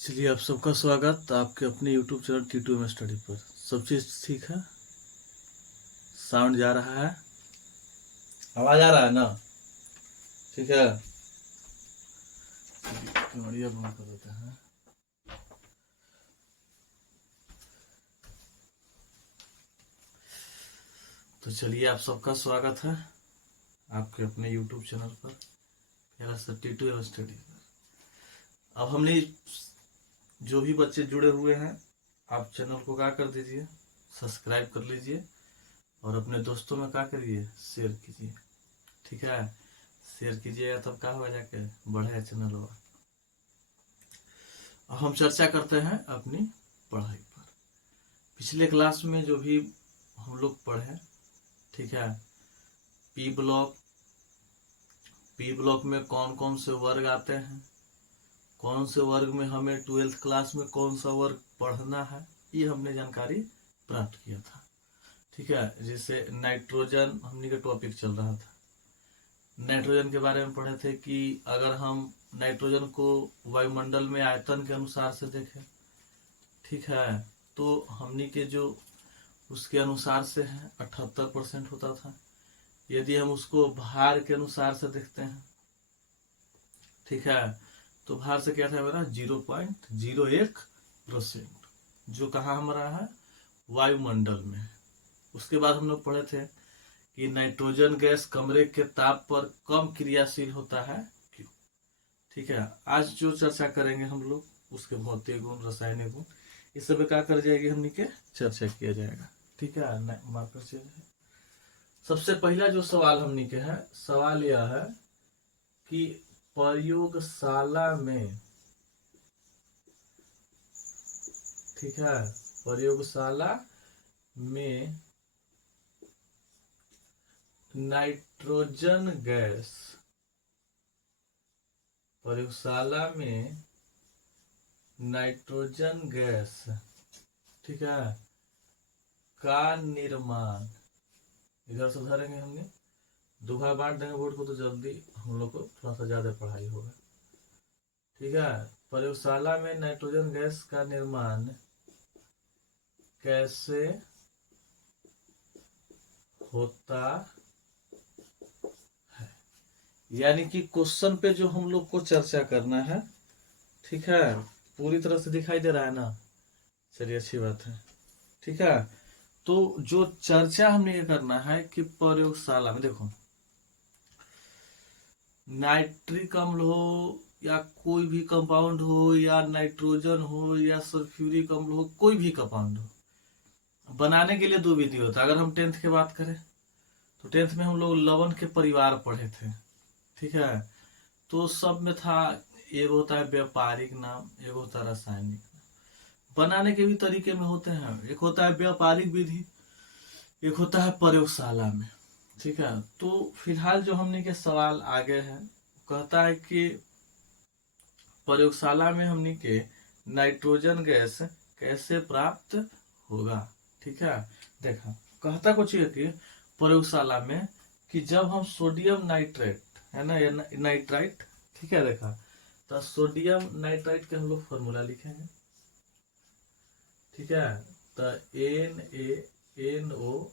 चलिए आप सबका स्वागत आपके अपने YouTube चैनल T2M स्टडी पर। सब चीज़ ठीक है, साउंड जा रहा है, आवाज़ आ रहा है ना? ठीक है, बढ़िया बंद कर देते हैं। तो चलिए आप सबका स्वागत है आपके अपने YouTube चैनल पर, मेरा सब T2M स्टडी पर। अब हमने जो भी बच्चे जुड़े हुए हैं, आप चैनल को क्या कर दीजिए, सब्सक्राइब कर लीजिए और अपने दोस्तों में क्या करिए, शेयर कीजिए। ठीक है, शेयर कीजिएगा तब क्या होगा, जाके बढ़ेगा चैनल होगा। अब हम चर्चा करते हैं अपनी पढ़ाई पर। पिछले क्लास में जो भी हम लोग पढ़े, ठीक है, पी ब्लॉक में कौन कौन से वर्ग आते हैं, कौन से वर्ग में हमें 12th क्लास में कौन सा वर्ग पढ़ना है, ये हमने जानकारी प्राप्त किया था। ठीक है, जैसे नाइट्रोजन हमने का टॉपिक चल रहा था, नाइट्रोजन के बारे में पढ़े थे कि अगर हम नाइट्रोजन को वायुमंडल में आयतन के अनुसार से देखें, ठीक है, तो हमनी के जो उसके अनुसार से है 78% होता था। यदि हम उसको भार के अनुसार से देखते हैं, ठीक है, तो भार से क्या था मेरा 0.01%, जो कहाँ हमारा है, वायुमंडल में। उसके बाद हम लोग पढ़े थे कि नाइट्रोजन गैस कमरे के ताप पर कम क्रियाशील होता है क्यों। ठीक है, आज जो चर्चा करेंगे हम लोग उसके भौतिक गुण, रासायनिक गुण, इस सब क्या कर जाएगी हमनी के चर्चा किया जाएगा। ठीक है, मार्कर चेंज है। सबसे पहला जो सवाल हमनी के है, सवाल यह है कि प्रयोगशाला में, ठीक है, प्रयोगशाला में नाइट्रोजन गैस, प्रयोगशाला में नाइट्रोजन गैस, ठीक है, का निर्माण, इधर से धरेंगे हमने, दुहा बांट देंगे बोर्ड को तो जल्दी हम लोग को थोड़ा सा ज्यादा पढ़ाई होगा। ठीक है, प्रयोगशाला में नाइट्रोजन गैस का निर्माण कैसे होता है, यानी कि क्वेश्चन पे जो हम लोग को चर्चा करना है, ठीक है, पूरी तरह से दिखाई दे रहा है ना? चलिए अच्छी बात है। ठीक है, तो जो चर्चा हमने ये करना है कि प्रयोगशाला में देखो, नाइट्रिक अम्ल हो या कोई भी कंपाउंड हो, या नाइट्रोजन हो या सल्फ्यूरिक अम्ल हो, कोई भी कंपाउंड हो, बनाने के लिए दो विधि होता है। अगर हम 10th की बात करें तो 10th में हम लोग लवण के परिवार पढ़े थे। ठीक है, तो सब में था, एक होता है व्यापारिक नाम, एक होता है रासायनिक नाम। बनाने के भी तरीके में होते हैं, एक होता है व्यापारिक विधि, एक होता है प्रयोगशाला में। ठीक है, तो फिलहाल जो हमने के सवाल आगे है, कहता है कि प्रयोगशाला में हमने के नाइट्रोजन गैस कैसे प्राप्त होगा। ठीक है, देखा कहता कुछ है कि प्रयोगशाला में कि जब हम सोडियम नाइट्रेट है ना, या नाइट्राइट, ठीक है, देखा तो सोडियम नाइट्राइट के हम लोग फॉर्मूला लिखेंगे। ठीक है, तो NaNO2,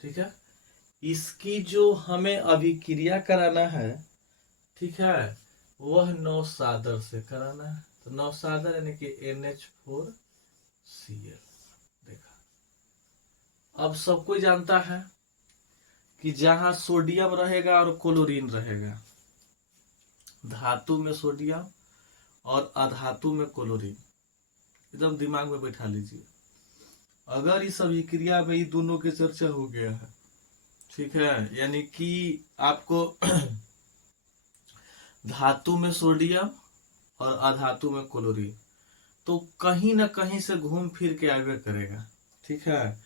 ठीक है, इसकी जो हमें अभिक्रिया कराना है, ठीक है, वह नौसादर से कराना है। तो नौसादर यानी कि NH4Cl। देखा, अब सब कोई जानता है कि जहां सोडियम रहेगा और क्लोरीन रहेगा, धातु में सोडियम और अधातु में क्लोरीन, एकदम दिमाग में बैठा लीजिए। अगर इस अभिक्रिया में ये दोनों की चर्चा हो गया है, ठीक है, यानी कि आपको धातु में सोडियम और अधातु में क्लोरीन, तो कहीं ना कहीं से घूम फिर के आगे करेगा। ठीक है,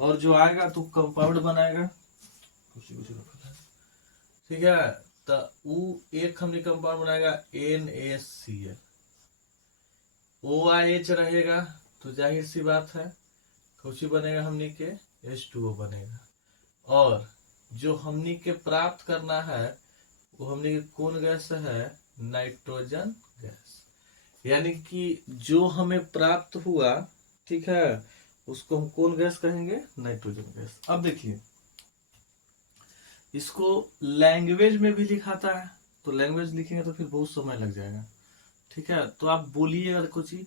और जो आएगा तो कंपाउंड बनाएगा। ठीक है, तो एक हमने कंपाउंड बनाएगा NaCl, OH रहेगा, तो जाहिर सी बात है कुछ बनेगा, हमने के H2O बनेगा। और जो हमने के प्राप्त करना है वो हमने कौन गैस है, नाइट्रोजन गैस। यानी कि जो हमें प्राप्त हुआ, ठीक है, उसको हम कौन गैस कहेंगे? Nitrogen gas. अब देखिए, इसको लैंग्वेज में भी लिखाता है, तो लैंग्वेज लिखेंगे तो फिर बहुत समय लग जाएगा। ठीक है, तो आप बोलिएगा कुछ ही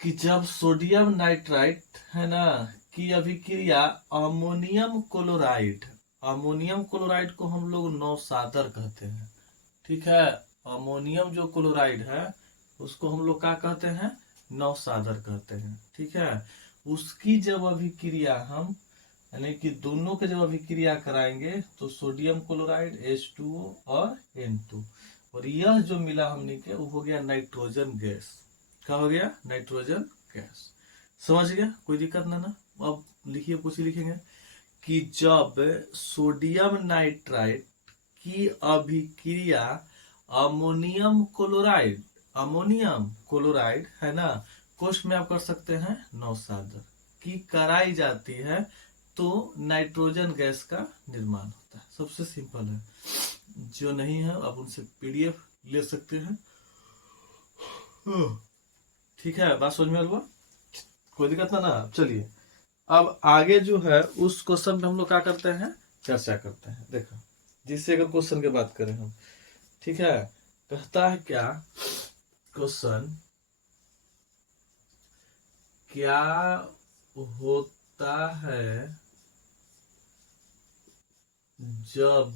कि जब सोडियम नाइट्राइट है ना की अभिक्रिया अमोनियम क्लोराइड को हम लोग नौसादर कहते हैं। ठीक है, अमोनियम जो क्लोराइड है उसको हम लोग क्या कहते हैं? नौसादर कहते हैं। ठीक है, उसकी जब अभिक्रिया हम यानी कि दोनों के जब अभिक्रिया कराएंगे तो सोडियम क्लोराइड H2O और N2, और यह जो मिला हमने के वो हो गया नाइट्रोजन गैस। क्या हो गया? Nitrogen gas. समझ गया? कोई दिक्कत ना? अब लिखिए, कुछ लिखेंगे कि जब सोडियम नाइट्राइट की अभिक्रिया अमोनियम क्लोराइड है ना, कोष्ठ में आप कर सकते हैं नौसादर की कराई जाती है तो नाइट्रोजन गैस का निर्माण होता है। सबसे सिंपल है, जो नहीं है आप उनसे PDF ले सकते हैं। ठीक है, बात समझ में आ? कोई दिक्कत ना? चलिए, अब आगे जो है उस क्वेश्चन पे हम लोग क्या करते हैं? चर्चा करते हैं। देखो, जिससे अगर क्वेश्चन की बात करें हम, ठीक है, कहता है क्या क्वेश्चन, क्या होता है जब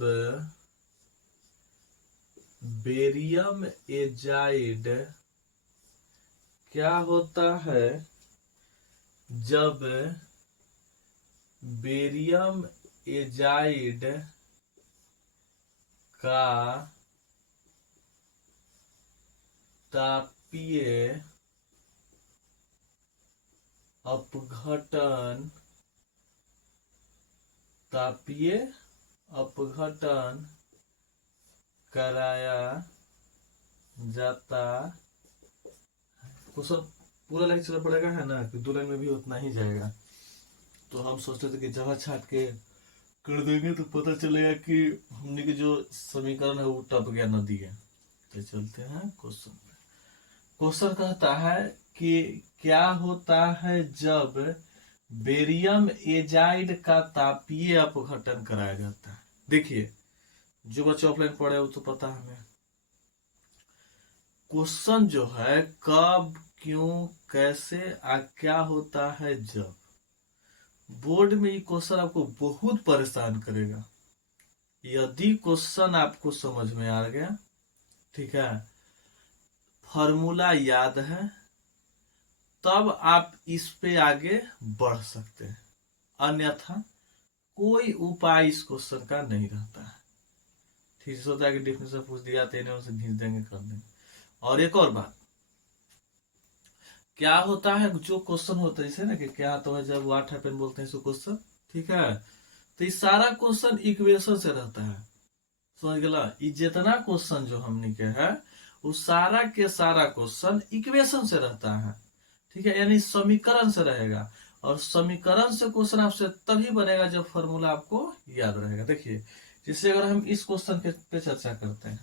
बेरियम एजाइड, क्या होता है जब बेरियम एजाइड का तापीय अपघटन कराया जाता। क्वेश्चन पूरा लाइन चलना पड़ेगा, है ना, कि 2 लाइन में भी उतना ही जाएगा। तो हम सोचते थे कि जगह छाट के कर देंगे तो पता चलेगा कि हमने के जो समीकरण है वो टप गया, नदी है। तो चलते हैं क्वेश्चन पे। क्वेश्चन कहता है कि क्या होता है जब बेरियम एजाइड का तापीय अपघटन कराया जाता है। देखिए, जो बच्चे ऑफलाइन पढ़े वो तो पता है हमें। क्वेश्चन जो है कब, क्यों, कैसे, क्या होता है जब, बोर्ड में ये क्वेश्चन आपको बहुत परेशान करेगा। यदि क्वेश्चन आपको समझ में आ गया, ठीक है, फॉर्मूला याद है, तब आप इस पे आगे बढ़ सकते हैं, अन्यथा कोई उपाय इस क्वेश्चन का नहीं रहता है। ठीक से होता है कि डिफिनेशन पूछ दिया तो इन्हें उनसे घिस देंगे, कर देंगे। और एक और बात, क्या होता है जो क्वेश्चन होता है जैसे ना कि क्या तो है जब व्हाट हैपन बोलते हैं इसको क्वेश्चन, ठीक है, तो ये सारा क्वेश्चन इक्वेशन से रहता है। समझ गया? ये जितना क्वेश्चन जो हमने के है वो सारा के सारा क्वेश्चन इक्वेशन से रहता है। ठीक है, यानी समीकरण से रहेगा, और समीकरण से क्वेश्चन आपसे तभी बनेगा जब फॉर्मूला आपको याद रहेगा। देखिए, जैसे अगर हम इस क्वेश्चन के पे चर्चा करते हैं,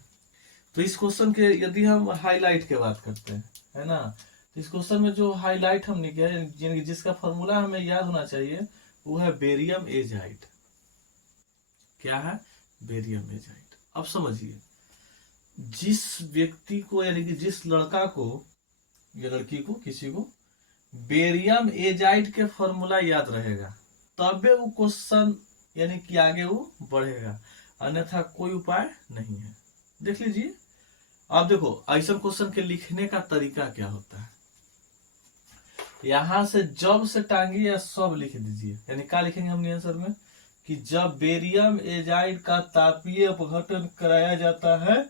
तो इस क्वेश्चन के यदि हम हाईलाइट की बात करते हैं, है ना, तो इस क्वेश्चन में जो हाईलाइट हमने किया है, जिसका फॉर्मूला हमें याद होना चाहिए, वो है बेरियम एजाइड। क्या है? Barium azide. अब समझिए, जिस व्यक्ति को यानी कि जिस लड़का को या लड़की को, किसी को बेरियम एजाइड के फॉर्मूला याद रहेगा, तबे वो क्वेश्चन यानी कि आगे वो बढ़ेगा, अन्यथा कोई उपाय नहीं है। देख लीजिए, अब देखो ऐसा क्वेश्चन के लिखने का तरीका क्या होता है। यहां से जब से टांगी या सब लिख दीजिए, यानी क्या लिखेंगे हमने आंसर में कि जब बेरियम एजाइड का तापीय अपघटन कराया जाता है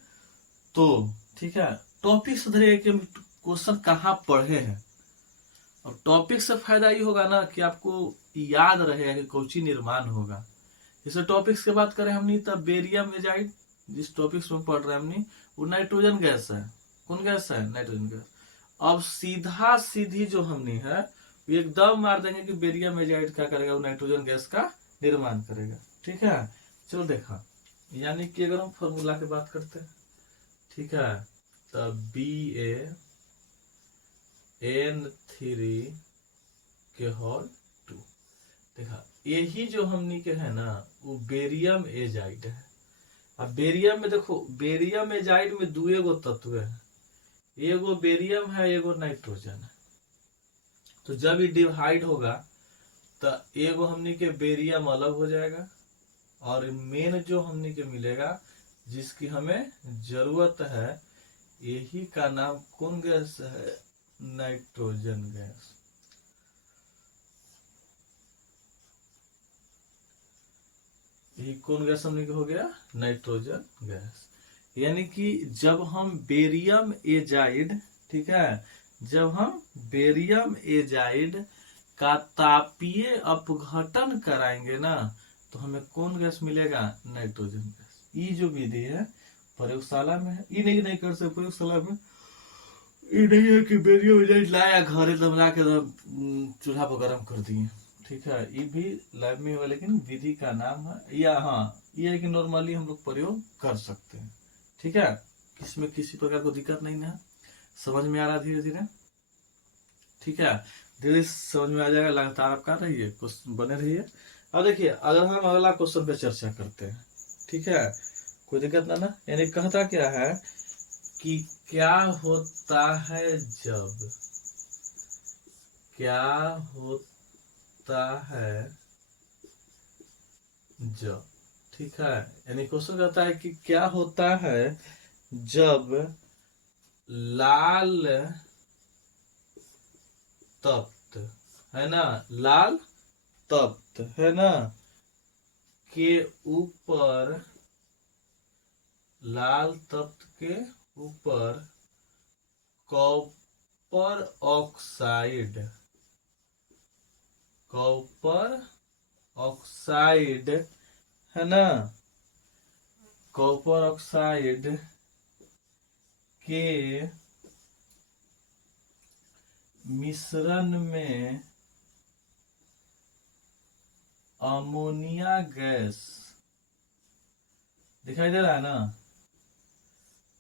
तो, ठीक है, टॉपिक सुधरेगा कि हम क्वेश्चन कहाँ पढ़े हैं। अब टॉपिक से फायदा ये होगा ना कि आपको याद रहेगा कि कौची निर्माण होगा। जैसे टॉपिक्स की बात करें हमने, तब बेरियम एजाइड जिस टॉपिक्स में पढ़ रहे हैं हमने, वो नाइट्रोजन गैस है। कौन गैस है? Nitrogen gas. अब सीधा सीधी जो हमने है एकदम मार देंगे कि बेरियम एजाइड क्या करेगा, वो नाइट्रोजन गैस का निर्माण करेगा। ठीक है, चलो देखा, यानी कि अगर हम फॉर्मूला की बात करते हैं, ठीक है, तब BaN3 के होल 2। देखा, यही जो हमनी के है ना वो बेरियम एजाइड है। अब बेरियम में देखो, बेरियम एजाइड में दुए गो तत्व है, एगो बेरियम है, एगो नाइट्रोजन है। तो जब ये डिवाइड होगा तो एगो हमनी के बेरियम अलग हो जाएगा, और मेन जो हमनी के मिलेगा जिसकी हमें जरूरत है, यही का नाम कौन गैस है? Nitrogen gas. यही कौन गैस हमने हो गया? Nitrogen gas. यानी कि जब हम बेरियम एजाइड, ठीक है, जब हम बेरियम एजाइड का तापीय अपघटन कराएंगे ना, तो हमें कौन गैस मिलेगा? Nitrogen gas. ये जो विधि है प्रयोगशाला में है, ये नहीं कर सकते प्रयोगशाला में। ये नहीं है कि बेरियम एजाइड लाया घर एकदम ला के चूल्हा पर गर्म कर दिए, ठीक है, ये भी लैब में होगा, लेकिन विधि का नाम है, या हाँ ये है कि नॉर्मली हम लोग प्रयोग कर सकते हैं, ठीक है, इसमें किसी प्रकार को दिक्कत नहीं है। समझ में आ रहा धीरे धीरे, ठीक है, धीरे समझ में आ जाएगा। लगातार आप कर रहिए, क्वेश्चन बने रहिए। अब देखिए, अगर हम अगला क्वेश्चन पे चर्चा करते हैं, ठीक है, कोई दिक्कत ना। यानी कहता क्या है कि क्या होता है जब, क्या होता है जब, ठीक है, यानी क्वेश्चन कहता है कि क्या होता है जब लाल तप्त है ना, लाल तप्त है ना के ऊपर, लाल तप्त के ऊपर कॉपर ऑक्साइड, कॉपर ऑक्साइड है ना, कॉपर ऑक्साइड के मिश्रण में अमोनिया गैस, दिखाई दे रहा है ना,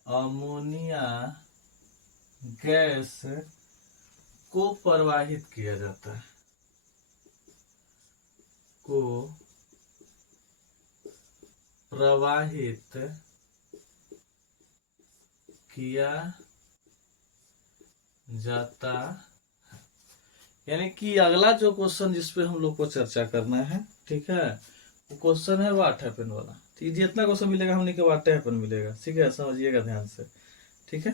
अमोनिया गैस को प्रवाहित किया जाता है, को प्रवाहित किया जाता है। यानी कि अगला जो क्वेश्चन जिसपे हम लोग को चर्चा करना है, ठीक है, वो क्वेश्चन है वाट हैपन वाला। ठीक, जितना क्वेश्चन मिलेगा हमने के वाट हैपन मिलेगा, ठीक है, समझिएगा ध्यान से, ठीक है।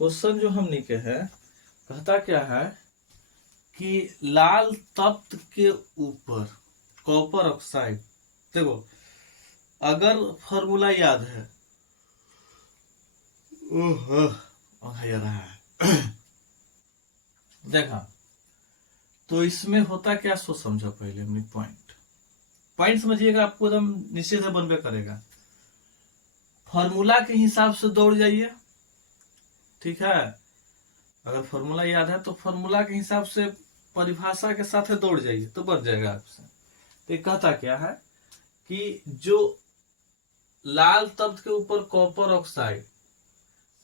क्वेश्चन जो हमने के है, कहता क्या है कि लाल तप्त के ऊपर कॉपर ऑक्साइड, देखो अगर फॉर्मूला याद है, देखा, तो इसमें होता क्या सो समझो पहले हमने पॉइंट समझिएगा, आपको एकदम निश्चित से बनबे करेगा। फॉर्मूला के हिसाब से दौड़ जाइए, ठीक है, अगर फॉर्मूला याद है तो फॉर्मूला के हिसाब से परिभाषा के साथ दौड़ जाइए तो बन जाएगा आपसे। तो कहता क्या है कि जो लाल तप्त के ऊपर कॉपर ऑक्साइड,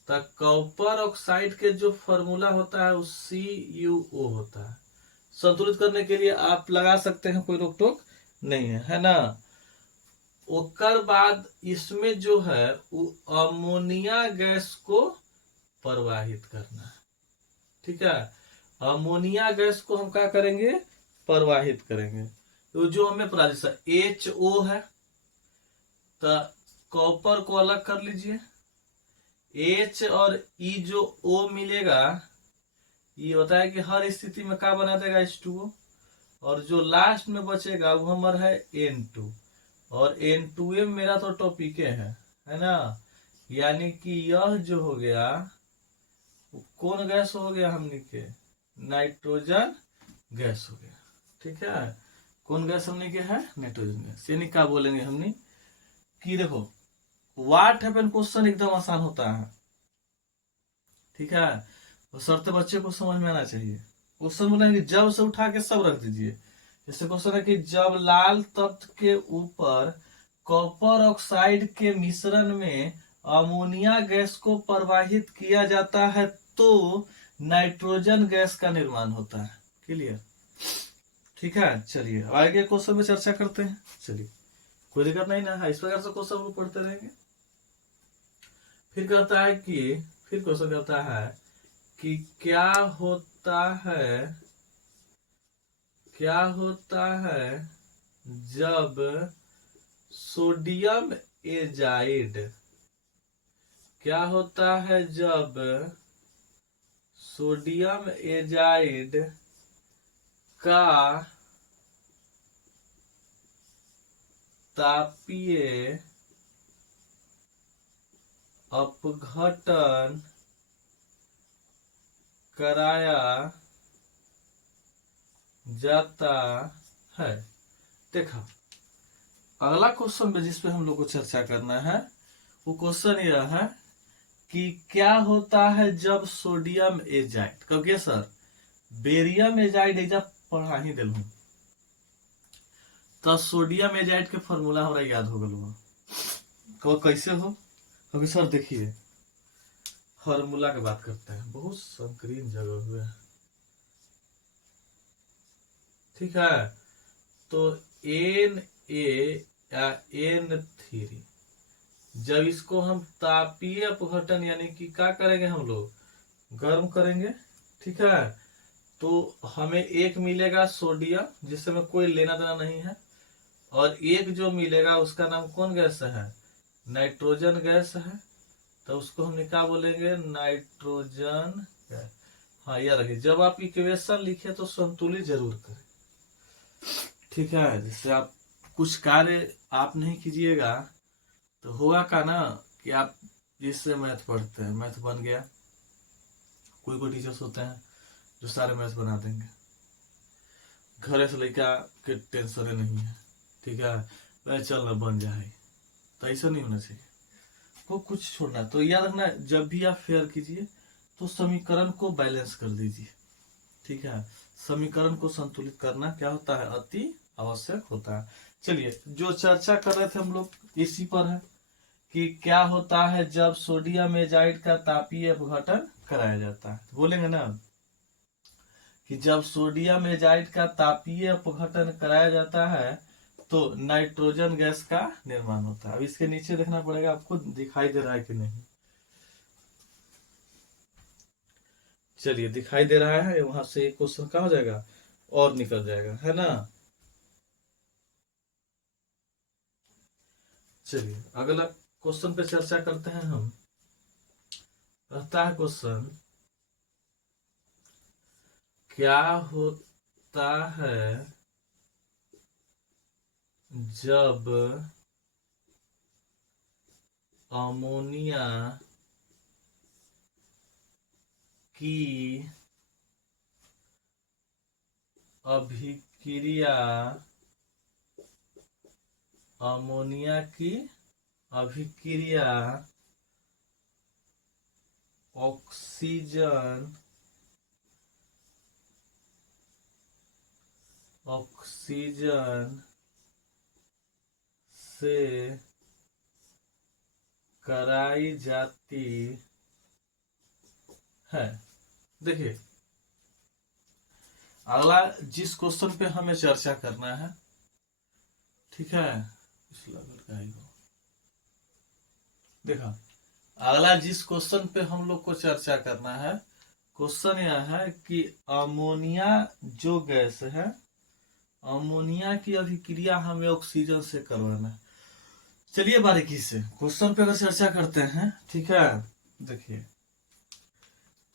तो कॉपर ऑक्साइड के जो फॉर्मूला होता है वो CuO होता है। संतुलित करने के लिए आप लगा सकते हैं, कोई रोक टोक नहीं है, है ना। ओकर बाद इसमें जो है वो अमोनिया गैस को प्रवाहित करना है, ठीक है, अमोनिया गैस को हम क्या करेंगे? प्रवाहित करेंगे। तो जो हमें प्रादिशा HO है, तो कॉपर को अलग कर लीजिए, H और E जो O मिलेगा, ये होता है कि हर स्थिति में क्या बना देगा? H2O। और जो लास्ट में बचेगा वो हमारा है N2, और N2M मेरा तो टॉपिक है ना। यानी कि यह जो हो गया कौन गैस हो गया? हमने के नाइट्रोजन गैस हो गया, ठीक है। कौन गैस हमने के है? Nitrogen gas. यानी क्या बोलेंगे हमने कि देखो, व्हाट हैपन क्वेश्चन एकदम आसान होता है, ठीक है, तो शर्त बच्चे को समझ में आना चाहिए। क्वेश्चन बोलेंगे जब से उठा के सब रख दीजिए। जैसे क्वेश्चन है कि जब लाल तप्त के ऊपर कॉपर ऑक्साइड के मिश्रण में अमोनिया गैस को प्रवाहित किया जाता है तो नाइट्रोजन गैस का निर्माण होता है। क्लियर? ठीक है, चलिए आगे क्वेश्चन में चर्चा करते हैं। चलिए, कोई दिक्कत नहीं ना है, इस प्रकार से क्वेश्चन को पढ़ते रहेंगे। फिर क्वेश्चन कहता है कि क्या होता है जब सोडियम एजाइड का तापीय अपघटन कराया जाता है। देखा, अगला क्वेश्चन में जिस पे हम लोग को चर्चा करना है वो क्वेश्चन यह है कि क्या होता है जब सोडियम एजाइड, क्योंकि सर बेरियम एजाइड एजा पढ़ा ही दिल हूं, तो सोडियम एजाइड के फॉर्मूला हमरा याद हो गल, वो कैसे हो। अभी सर देखिए, फॉर्मूला की बात करते हैं, बहुत संकीर्ण जगह हुए। ठीक है, तो Na या N3, जब इसको हम तापीय अपघटन यानी कि क्या करेंगे, हम लोग गर्म करेंगे। ठीक है, तो हमें एक मिलेगा सोडियम जिससे में कोई लेना देना नहीं है, और एक जो मिलेगा उसका नाम कौन गैस है, नाइट्रोजन गैस है, तो उसको हम क्या बोलेंगे, नाइट्रोजन गैस। हाँ याद रखिए, जब आप इक्वेशन लिखे तो संतुलित जरूर करें। ठीक है, जैसे आप कुछ कार्य आप नहीं कीजिएगा तो होगा का ना कि आप जिससे मैथ पढ़ते हैं, मैथ बन गया, कोई टीचर्स होते हैं जो सारे मैथ बना देंगे, घर से लड़का के टेंशन नहीं है। ठीक है, वह चल ना बन जाए, तो ऐसा नहीं होना चाहिए, वो कुछ छोड़ना। तो याद रखना, जब भी आप फेयर कीजिए तो समीकरण को बैलेंस कर दीजिए। ठीक है, समीकरण को संतुलित करना क्या होता है, अति आवश्यक होता है। चलिए, जो चर्चा कर रहे थे हम लोग इसी पर है कि क्या होता है जब सोडियम एजाइड का तापीय अपघटन कराया जाता है। बोलेंगे ना कि जब सोडियम एजाइड का तापीय अपघटन कराया जाता है तो नाइट्रोजन गैस का निर्माण होता है। अब इसके नीचे देखना पड़ेगा, आपको दिखाई दे रहा है कि नहीं। चलिए, दिखाई दे रहा है, वहां से एक क्वेश्चन क्या हो जाएगा और निकल जाएगा, है ना। चलिए, अगला क्वेश्चन पे चर्चा करते हैं हम। रहता है क्वेश्चन, क्या होता है जब अमोनिया की अभिक्रिया ऑक्सीजन से कराई जाती है। देखिए, अगला जिस क्वेश्चन पे हमें चर्चा करना है, ठीक है, देखा, अगला जिस क्वेश्चन पे हम लोग को चर्चा करना है, क्वेश्चन यह है कि अमोनिया जो गैस है, अमोनिया की अभिक्रिया हमें ऑक्सीजन से करवाना है। चलिए बारीकी से क्वेश्चन पे अगर चर्चा करते हैं। ठीक है, देखिए,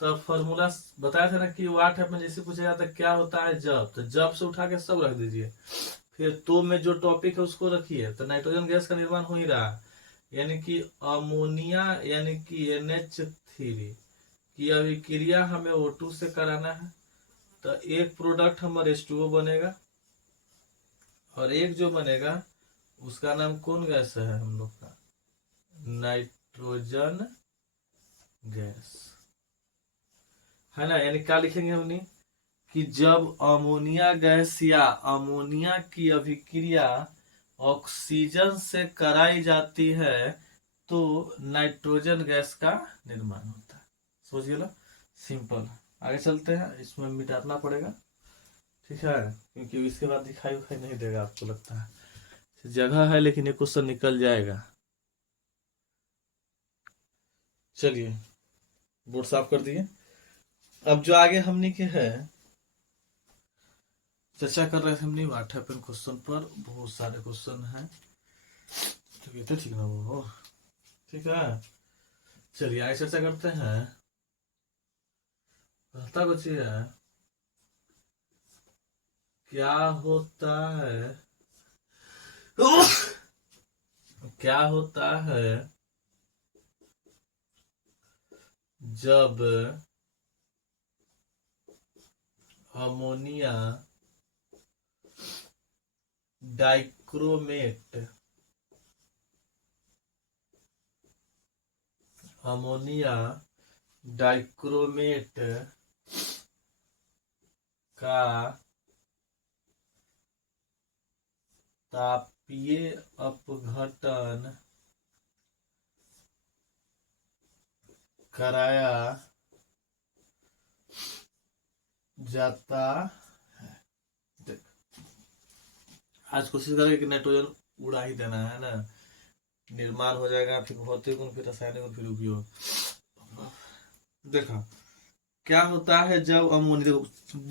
तो फॉर्मूला बताया था ना कि वाट है, जैसे पूछा जाता है क्या होता है जब, तो जब से उठा के सब रख दीजिए, फिर तो में जो टॉपिक है उसको रखिए। तो नाइट्रोजन गैस का निर्माण हो ही रहा, यानी कि अमोनिया यानी कि NH3 की अभिक्रिया हमें O2 से कराना है, तो एक प्रोडक्ट हमारे H2O बनेगा, और एक जो बनेगा उसका नाम कौन गैस है हम लोग का, नाइट्रोजन गैस, है ना। यानी क्या लिखेंगे हमने कि जब अमोनिया गैस या अमोनिया की अभिक्रिया ऑक्सीजन से कराई जाती है तो नाइट्रोजन गैस का निर्माण होता है। सोचिए लो, सिंपल। आगे चलते हैं, इसमें मिटाना पड़ेगा, ठीक है, क्योंकि इसके बाद दिखाई उखाई नहीं देगा आपको लगता है। जगह है लेकिन ये क्वेश्चन निकल जाएगा। चलिए, बोर्ड साफ कर दिए। अब जो आगे हमने के है चर्चा कर रहे थे हमने 8वें क्वेश्चन पर, बहुत सारे क्वेश्चन हैं, तो ये तो ठीक ना वो, ठीक है। चलिए आगे चर्चा करते हैं। पता बचिए क्या होता है, क्या होता है जब अमोनिया डाइक्रोमेट अमोनिया डाइक्रोमेट का तापीय अपघटन कराया जाता है। आज कोशिश करेंगे कि नाइट्रोजन उड़ा ही देना है ना, निर्माण हो जाएगा, फिर भौतिक गुण, फिर रासायनिक गुण, फिर उपयोग। देखा क्या होता है जब अमोनिया,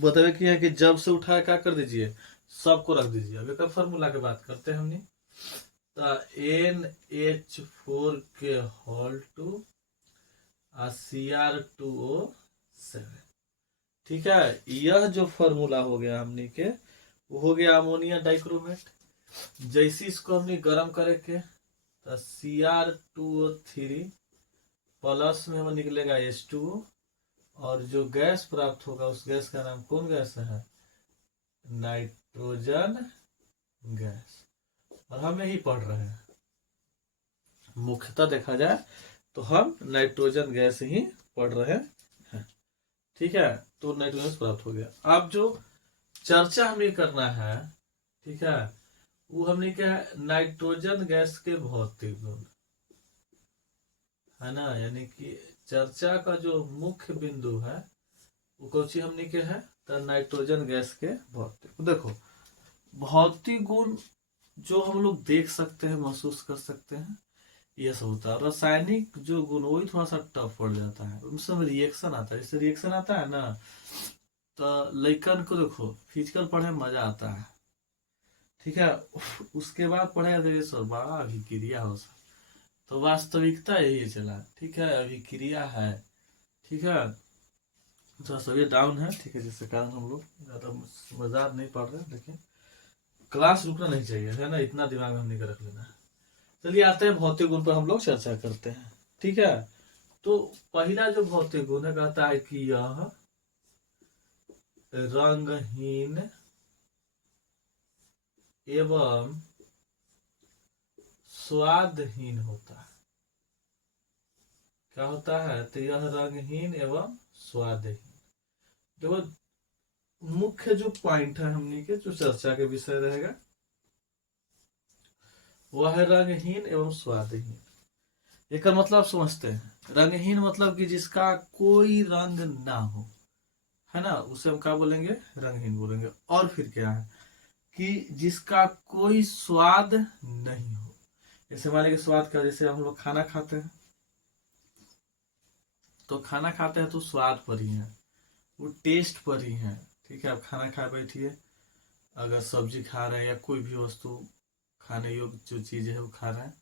बतावे कि है कि जब से उठाया क्या कर दीजिए, सबको रख दीजिए। अब एक फॉर्मूला की बात करते हैं हमने, तो NH4 के होल टू Cr2O7, ठीक है। यह जो फॉर्मूला हो गया हमने के, वो हो गया अमोनिया डाइक्रोमेट। जैसे इसको हमने गर्म करेंगे तो Cr2O3 प्लस में हमें निकलेगा H2O, और जो गैस प्राप्त होगा उस गैस का नाम कौन गैस है, नाइट्रोजन गैस। और हम यही पढ़ रहे हैं, मुख्यतः देखा जाए तो हम नाइट्रोजन गैस ही पढ़ रहे हैं, ठीक है। तो नाइट्रोजन प्राप्त हो गया। अब जो चर्चा हमें करना है, ठीक है, वो हमने क्या है, नाइट्रोजन गैस के भौतिक गुण, है ना। यानी कि चर्चा का जो मुख्य बिंदु है वो कौन सी हमने के है, तो नाइट्रोजन गैस के भौतिक। देखो भौतिक गुण जो हम लोग देख सकते हैं, महसूस कर सकते हैं, ये सब होता है। रासायनिक जो गुण वही थोड़ा सा टफ पड़ जाता है, उनसे रिएक्शन आता है। इससे रिएक्शन आता है ना, तो लइकन को देखो फिजिकल पढ़ने में मजा आता है, ठीक है। उसके बाद पढ़े तो ये सब बड़ा अभिक्रिया हो सकता, तो वास्तविकता यही चला, ठीक है, अभिक्रिया है, ठीक है। तो सभी डाउन है, ठीक है, जिसके कारण हम लोग ज्यादा मजाक नहीं पढ़ रहे, लेकिन क्लास रुकना नहीं चाहिए, है ना, इतना दिमाग में हमने रख लेना है। चलिए आते हैं भौतिक गुण पर, हम लोग चर्चा करते हैं, ठीक है। तो पहला जो भौतिक गुण है, कहता है कि यह रंगहीन एवं स्वादहीन होता है। क्या होता है, तो यह रंगहीन एवं स्वादहीन। देखो मुख्य जो पॉइंट है हमने के, जो चर्चा के विषय रहेगा, वह है रंगहीन एवं स्वादहीन। एक मतलब समझते हैं, रंगहीन मतलब कि जिसका कोई रंग ना हो, है ना, उसे हम क्या बोलेंगे, रंगहीन बोलेंगे। और फिर क्या है कि जिसका कोई स्वाद नहीं हो। जैसे मान लीजिए स्वाद का, जैसे हम लोग खाना खाते हैं, तो खाना खाते हैं तो स्वाद पर ही है, वो टेस्ट पर ही है, ठीक है। आप खाना खा बैठिए, अगर सब्जी खा रहे हैं या कोई भी वस्तु खाने योग्य जो चीज है वो खा रहे हैं,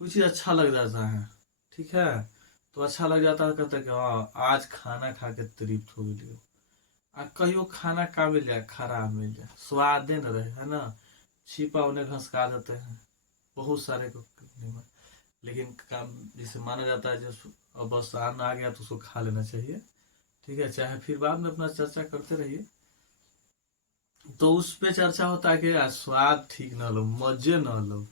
कोई चीज अच्छा लग जाता है, ठीक है, तो अच्छा लग जाता है, कहते हैं कि हाँ आज खाना खा के तृप्त हो गई। आ कहियो खाना का मिल जाए, खराब मिल जाए, स्वादे न रहे, है ना, छिपा उन्हें घसका देते हैं बहुत सारे को नहीं। लेकिन काम जिसे माना जाता है, जो अब बस अन्न आ गया तो उसको खा लेना चाहिए, ठीक है, चाहे फिर बाद में अपना चर्चा करते रहिए। तो उस पे चर्चा होता है कि यार स्वाद ठीक ना लो, मजे ना लो,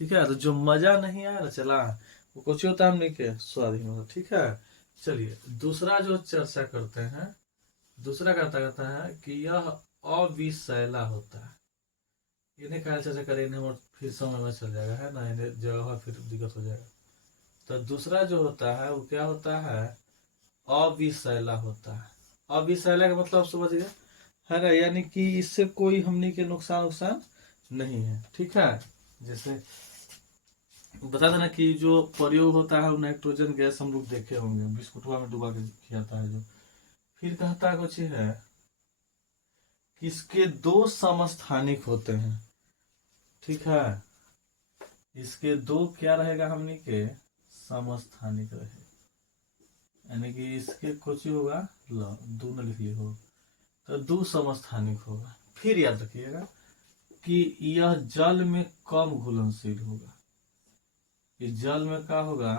ठीक है। तो जो मजा नहीं आया ना, चला वो कुछ होता हमने के स्वाद ही ना, ठीक है। चलिए दूसरा जो चर्चा करते हैं, दूसरा कहता है कि यह अविषैला होता है। इन्हें क्या चर्चा करें, इन्हें और फिर समय में चल जाएगा, है ना, इन्हें जगह फिर दिक्कत हो जाएगा। तो दूसरा जो होता है वो क्या होता है, अविषैला होता है। अविषैला का मतलब आप समझ गए है ना, यानी कि इससे कोई हमनी के नुकसान नहीं है। ठीक है, जैसे बता देना कि जो प्रयोग होता है वो नाइट्रोजन गैस हम लोग देखे होंगे, बिस्कुटवा में डुबा के खिलाता है जो। फिर कहता है कुछ है कि इसके दो समस्थानिक होते हैं। ठीक है, इसके दो क्या रहेगा हमनी के, समस्थानिक रहेगा, यानी कि इसके कुछ होगा दो न लिख हो तो दो समस्थानिक होगा। फिर याद रखिएगा कि यह जल में कम घुलनशील होगा। ये जल में क्या होगा,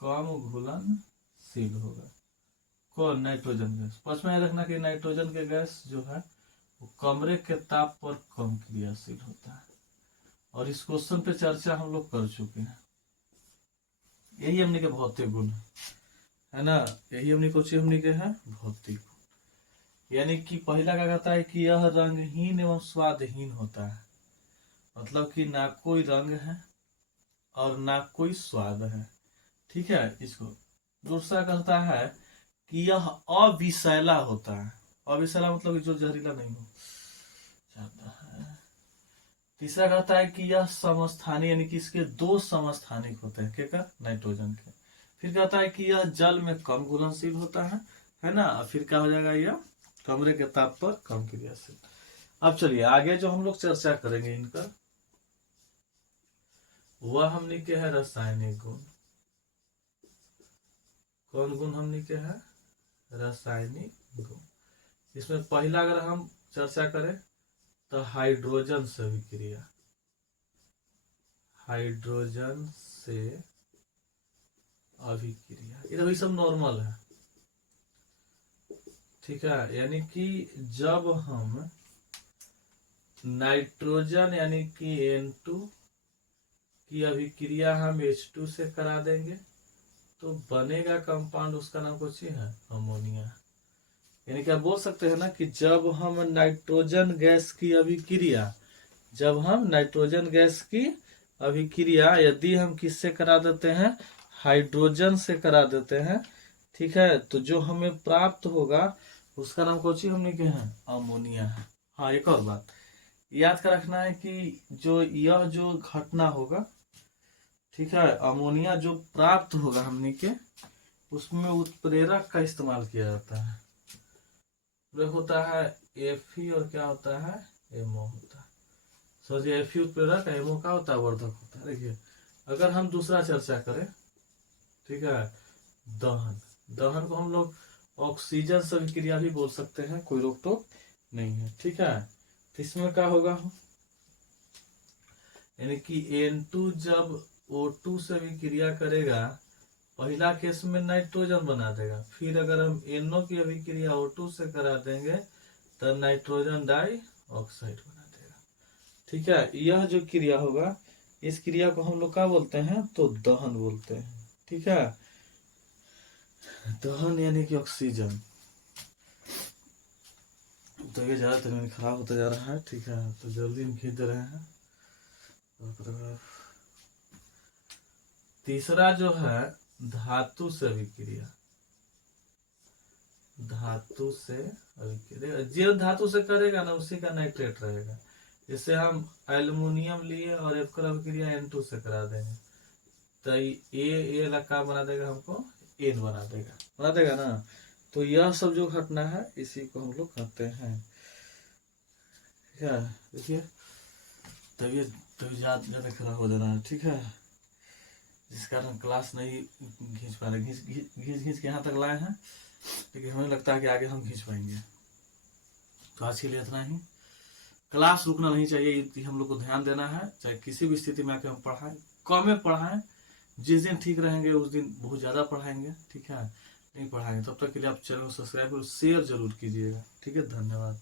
कम घुलनशील होगा। कौन, नाइट्रोजन गैस। पांचवा याद रखना कि नाइट्रोजन के गैस जो है वो कमरे के ताप पर कम क्रियाशील होता है। और इस क्वेश्चन पे चर्चा हम लोग कर चुके हैं। यही हमने के भौतिक गुण है ना, यही हमने कुछ हमने के है भौतिक गुण। यानी कि पहला क्या कहता है कि यह रंगहीन एवं स्वादहीन होता है, मतलब कि ना कोई रंग है और ना कोई स्वाद है। ठीक है, इसको दूसरा कहता है कि यह अविषैला होता है। अविषैला मतलब कि जो जहरीला नहीं हो जाता है। तीसरा कहता है कि यह समस्थानिक, यानी कि इसके दो समस्थानिक होते हैं, क्या, नाइट्रोजन के। फिर कहता है कि यह जल में कम घुलनशील होता है ना। फिर क्या हो जाएगा, यह कमरे के ताप पर कम क्रियाशील। अब चलिए आगे जो हम लोग चर्चा करेंगे इनका, वह हमने के है रासायनिक गुण। कौन गुण हमने के है, रासायनिक गुण। इसमें पहला अगर हम चर्चा करें तो हाइड्रोजन से अभिक्रिया, हाइड्रोजन से अभिक्रिया, ये तो सब नॉर्मल है। ठीक है, यानी कि जब हम नाइट्रोजन यानी कि N2 की अभिक्रिया हम H2 से करा देंगे तो बनेगा कंपाउंड, उसका नाम कुछ ही है, अमोनिया। यानी कि आप बोल सकते हैं ना कि जब हम नाइट्रोजन गैस की अभिक्रिया, जब हम नाइट्रोजन गैस की अभिक्रिया यदि हम किससे करा देते हैं, हाइड्रोजन से करा देते हैं, ठीक है, तो जो हमें प्राप्त होगा उसका नाम कौन सी हमने क्या है, अमोनिया है। हाँ, एक और बात याद कर रखना है कि यह जो घटना होगा, ठीक है, अमोनिया जो प्राप्त होगा हमने के, उसमें उत्प्रेरक का इस्तेमाल किया जाता है। होता है Fe और क्या होता है, एमओ होता है। सोचिए Fe उत्प्रेरक, एमओ का होता है वर्धक होता है। देखिए अगर हम दूसरा चर्चा करें, ठीक है, दहन, दहन को हम लोग ऑक्सीजन से अभिक्रिया भी बोल सकते हैं, कोई रोक टोक नहीं है। ठीक है, तो इसमें क्या होगा, यानी कि N2 जब O2 से अभिक्रिया करेगा, पहला केस में नाइट्रोजन बना देगा। फिर अगर हम NO की अभिक्रिया O2 से करा देंगे तो नाइट्रोजन डाई ऑक्साइड बना देगा। ठीक है, यह जो क्रिया होगा, इस क्रिया को हम लोग क्या बोलते हैं, तो दहन बोलते हैं। ठीक है, दहन यानी कि ऑक्सीजन। तो ये ज्यादा खराब होता जा रहा है। ठीक है, तो जल्दी हम खींच दे रहे हैं। तीसरा जो है धातु से अभिक्रिया, धातु से अभिक्रिया, जो धातु से करेगा ना उसी का नाइट्रेट रहेगा। जैसे हम एल्युमिनियम लिए और एक अभिक्रिया N2 से करा देंगे तो ये लगा बना देगा, हमको N बना देगा ना। तो यह सब जो घटना है इसी को हम लोग कहते हैं। क्या देखिए, तबीयत ज्यादा खराब हो जा रहा है। ठीक है, जिस कारण क्लास नहीं खींच पा रहे, घींच के यहाँ तक लाए हैं, लेकिन हमें लगता है कि आगे हम खींच पाएंगे। तो आज के लिए इतना ही। क्लास रुकना नहीं चाहिए, हम लोग को ध्यान देना है, चाहे किसी भी स्थिति में आके हम पढ़ाएं, कम में पढ़ाएं। जिस दिन ठीक रहेंगे उस दिन बहुत ज्यादा पढ़ाएंगे। ठीक है, नहीं पढ़ाएंगे तब तक के लिए आप चैनल को सब्सक्राइब और शेयर जरूर कीजिएगा। ठीक है, धन्यवाद।